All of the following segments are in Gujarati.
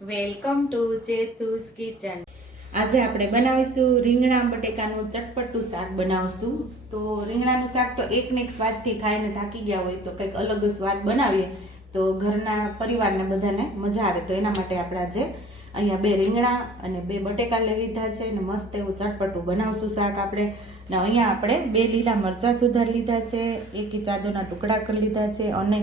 Welcome to ચેતુસ kitchen. આજે આપણે બનાવીશું રીંગણા બટેકાનું ચટપટું શાક બનાવશું। તો રીંગણાનું શાક તો એકને એક સ્વાદથી ખાઈને થાકી ગયા હોય તો કંઈક અલગ સ્વાદ બનાવીએ તો ઘરના પરિવારને બધાને મજા આવે। તો એના માટે આપણે આજે અહીંયા 2 રીંગણા અને 2 બટેકા લઈ લીધા છે અને મસ્ત એવું ચટપટું બનાવશું શાક આપણે। ને અહીંયા આપણે 2 લીલા મરચાં સુધારી લીધા છે, 1 ઇંચ આદુના ટુકડા કરી લીધા છે અને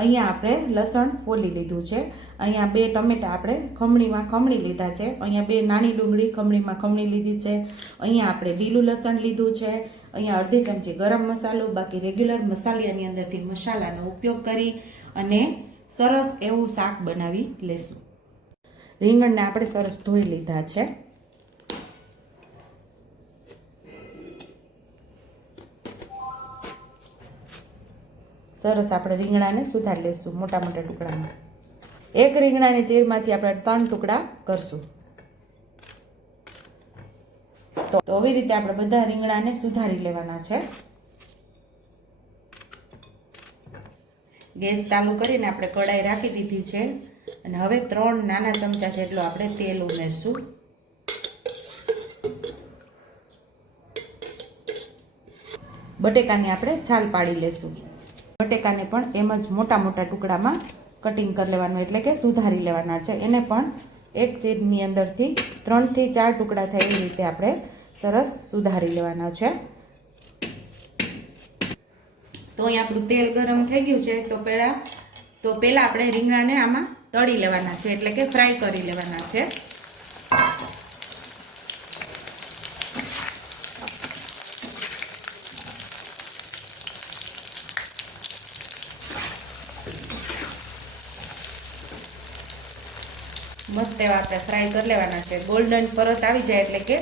અહીંયા આપણે લસણ ફોલી લીધું છે। અહીંયા 2 ટમેટા આપણે ખમણીમાં ખમણી લીધા છે, અહીંયા 2 નાની ડુંગળી ખમણીમાં ખમણી લીધી છે, અહીંયા આપણે લીલું લસણ લીધું છે, અહીંયા અડધી ચમચી ગરમ મસાલો, બાકી રેગ્યુલર મસાલાની અંદરથી મસાલાનો ઉપયોગ કરી અને સરસ એવું શાક બનાવી લેશું। રીંગણને આપણે સરસ ધોઈ લીધા છે। સરસ આપણે રીંગણાને સુધારી લેશું મોટા મોટા ટુકડામાં। એક રીંગણાની ચીરમાંથી આપણે 3 ટુકડા કરશું। તો આવી રીતે આપણે બધા રીંગણાને સુધારી લેવાના છે। ગેસ ચાલુ કરીને આપણે કઢાઈ રાખી દીધી છે અને હવે 3 નાના ચમચા જેટલું આપણે તેલ ઉમેરશું। બટેકાને આપણે છાલ પાડી લેશું। બટેકાને પણ એમ જ મોટા મોટા ટુકડામાં કટિંગ કરી લેવાનું, એટલે કે સુધારી લેવાના છે। એને પણ એક ચીરની અંદરથી 3 થી 4 ટુકડા થાય એવી રીતે આપણે સરસ સુધારી લેવાના છે। તો અહીં આપણું તેલ ગરમ થઈ ગયું છે તો પહેલા આપણે રીંગણાને આમાં તળી લેવાના છે, એટલે કે ફ્રાય કરી લેવાના છે। મસ્ત એવા આપણે ફ્રાય કરી લેવાના છે। ગોલ્ડન પરત આવી જાય એટલે કે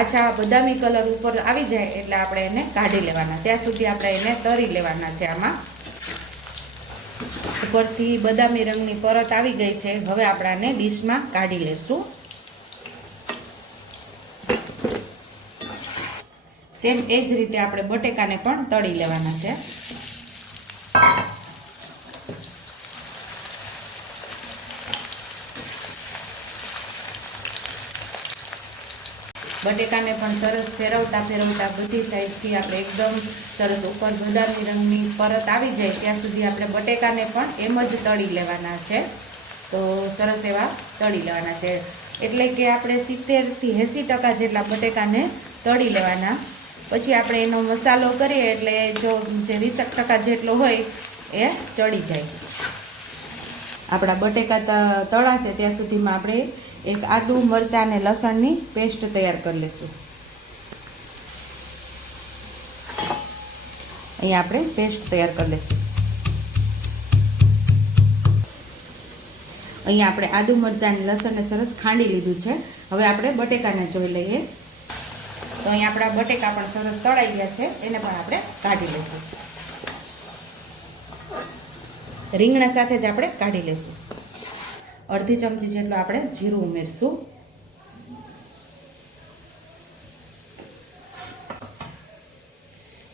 આછા બદામી કલર ઉપર આવી જાય એટલે આપણે એને કાઢી લેવાના, ત્યાં સુધી આપણે એને તળી લેવાના છે। આમાં ઉપરથી બદામી રંગની પરત આવી ગઈ છે, હવે આપણે આને ડીશમાં કાઢી લેશું। સેમ એ જ રીતે આપણે બટેકાને પણ તળી લેવાના છે। બટેકાને પણ સરસ ફેરવતા બધી સાઈડથી આપણે એકદમ સરસ ઉપર બદામી રંગની પરત આવી જાય ત્યાં સુધી આપણે બટેકાને પણ એમ જ તળી લેવાના છે। તો સરસ એવા તળી લેવાના છે, એટલે કે આપણે 70 થી 80% જેટલા બટેકાને તળી લેવાના। પછી આપણે એનો મસાલો કરીએ એટલે જો જે 20% જેટલો હોય એ ચડી જાય। આપણા બટેકા તળાશે ત્યાં સુધીમાં આપણે એક આદુ મરચાં અને લસણની પેસ્ટ તૈયાર કરી લઈશું। અહીંયા આપણે પેસ્ટ તૈયાર કરી લઈશું। અહીંયા આપણે આદુ મરચાં અને લસણને સરસ ખાંડી લીધું છે। હવે આપણે બટેકાને જોઈ લઈએ। તો અહીંયા આપણા બટેકા પણ સરસ તળાઈ ગયા છે, એને પણ આપણે કાઢી લઈશું। રીંગણા સાથે જ આપણે કાઢી લઈશું। અડધી ચમચી જેટલું આપણે જીરું ઉમેરશું,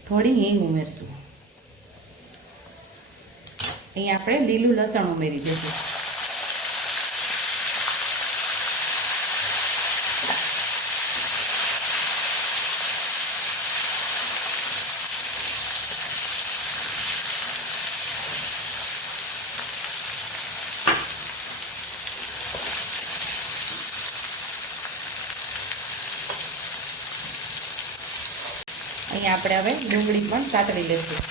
થોડી હિંગ ઉમેરશું, અહીંયા આપણે લીલું લસણ ઉમેરી દઈશું। અહીંયા આપણે હવે ડુંગળી પણ સાતળી લઈશું।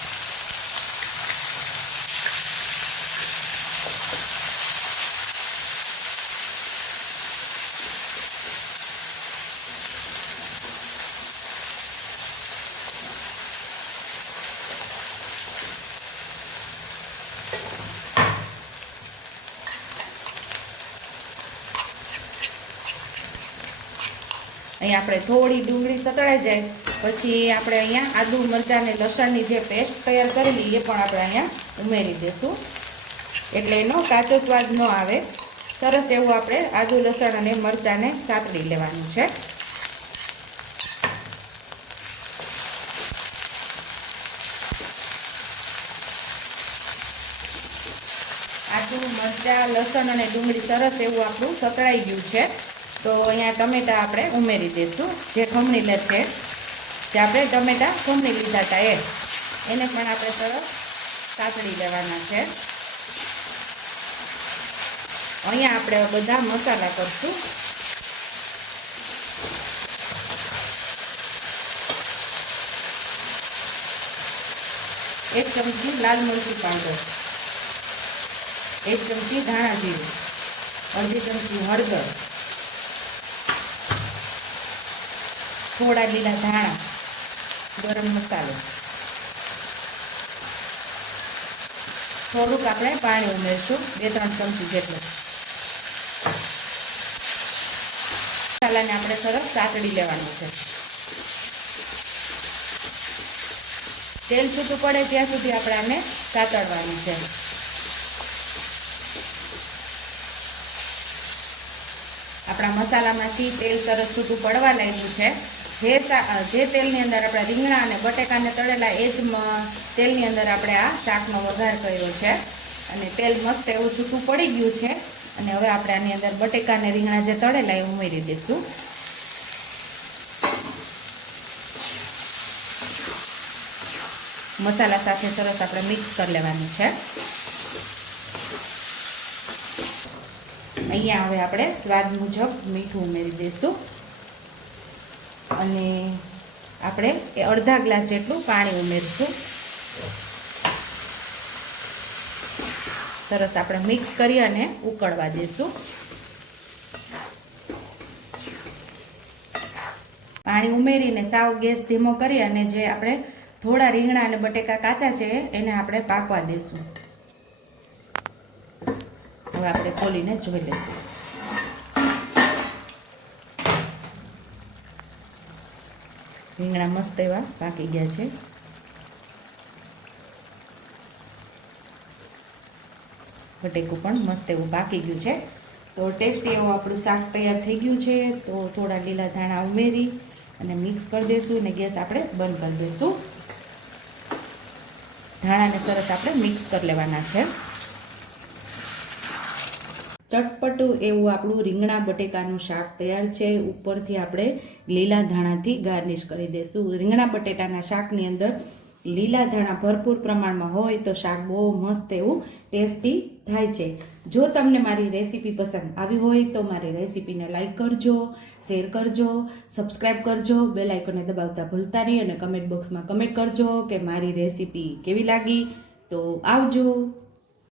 અહીંયા આપણે થોડી ડુંગળી સતળાઈ જાય પછી આપણે અહીંયા આદુ મરચાં અને લસણની જે પેસ્ટ તૈયાર કરેલી એ પણ આપણે અહીંયા ઉમેરી દઈશું, એટલે એનો કાચો સ્વાદ ન આવે। સરસ એવું આપણે આદુ લસણ અને મરચાંને સાતળી લેવાનું છે। આ આદુ મરચાં લસણ અને ડુંગળી સરસ એવું આપણું સતળાઈ ગયું છે. તો અહીંયા ટમેટા આપણે ઉમેરી દઈશું. જે ખમણીલા છે જે આપણે ટમેટા ખમણી લીધા હતા એને પણ આપણે સરસ સાતળી લેવાના છે. અહીંયા આપણે બધા મસાલા કરશું. એક ચમચી લાલ મરચું પાવડર, 1 ચમચી ધાણા જીરું, અડધી ચમચી હળદર, થોડા લીલા ધાણા, ગરમ મસાલો, થોડુંક આપણે પાણી ઉમેરશું 2-3 ચમચી જેટલું. મસાલાને આપણે સરસ સાતળી લેવાનું છે. તેલ છૂટું પડે ત્યાં સુધી આપણે આને સાતળવાનું છે. આપણા મસાલામાંથી તેલ સરસ છૂટું પડવા લાગ્યું છે. જે તેલની અંદર આપણે રીંગણા અને બટેકાને તળેલા એ જ તેલની અંદર આપણે આ શાકનો વઘાર કર્યો છે અને તેલ મસ્ત એવું છૂટું પડી ગયું છે. અને હવે આપણે આની અંદર બટેકા અને રીંગણા જે તળેલા એ ઉમેરી દઈશું. મસાલા સાથે સરસ આપણે મિક્સ કરી લેવાનું છે. અહીંયા હવે આપણે સ્વાદ મુજબ મીઠું ઉમેરી દઈશું અને આપણે અડધા ગ્લાસ જેટલું પાણી ઉમેરીશું. સરસ આપણે મિક્સ કરી અને ઉકળવા દઈશું. પાણી ઉમેરીને સાવ ગેસ ધીમો કરી અને જે આપણે થોડા રીંગણા અને બટેકા કાચા છે એને આપણે પાકવા દઈશું. હવે આપણે ખોલીને જોઈ લઈશું. રીંગણા મસ્ત એવા પાકી ગયા છે. બટેકું પણ મસ્ત એવું પાકી ગયું છે. તો ટેસ્ટી એવું આપણું શાક તૈયાર થઈ ગયું છે. તો થોડા લીલા ધાણા ઉમેરી અને મિક્સ કરી દઈશું અને ગેસ આપણે બંધ કરી દઈશું. ધાણાને સરસ આપણે મિક્સ કરી લેવાના છે. ચટપટું એવું આપણું રીંગણા બટેકાનું શાક તૈયાર છે. ઉપરથી આપણે લીલા ધાણાથી ગાર્નિશ કરી દઈશું. રીંગણા બટેટાના શાકની અંદર લીલા ધાણા ભરપૂર પ્રમાણમાં હોય તો શાક બહુ મસ્ત એવું ટેસ્ટી થાય છે. જો તમને મારી રેસીપી પસંદ આવી હોય તો મારી રેસીપીને લાઈક કરજો, શેર કરજો, સબસ્ક્રાઈબ કરજો, બેલ આઇકોનને દબાવતા ભૂલતા નહીં અને કમેન્ટ બોક્સમાં કમેન્ટ કરજો કે મારી રેસીપી કેવી લાગી. તો આવજો.